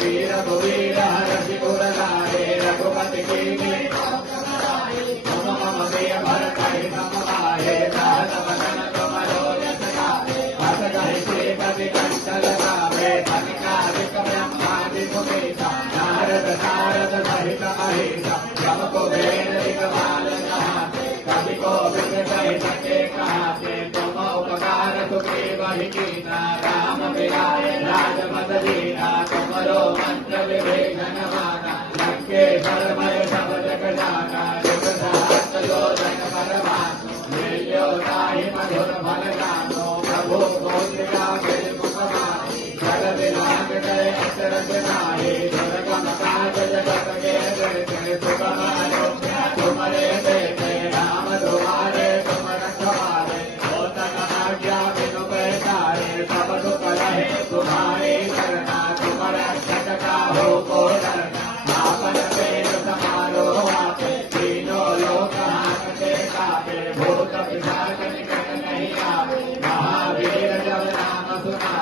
वीर रघुवीर हरषि गुरधारे रघुपति कीन्हि मम मम प्रिय भरत हितम गाहे दास वदन तुम लोचन गाहे हस कहि श्रीपति कंठ लगावे सनिकादिक ब्रह्मादि मुनीसा नारद सारद सहित अहिसा जम कुबेर दिगपाल कहाते कवि कोविद कहि सके कहाते तुम उपकार सुग्रीव ही कीना राम मिलाए राजपद दीना तुमरो मंत्र विभीषण माना लंकेश्वर भय सब जग जाना जुग सहस्त्र योजन बलवान मिल्यो ताहि मधुर फल जानो प्रभु गोत्रिका बिल मुख मानो जल दिलांग गए अचरज नाम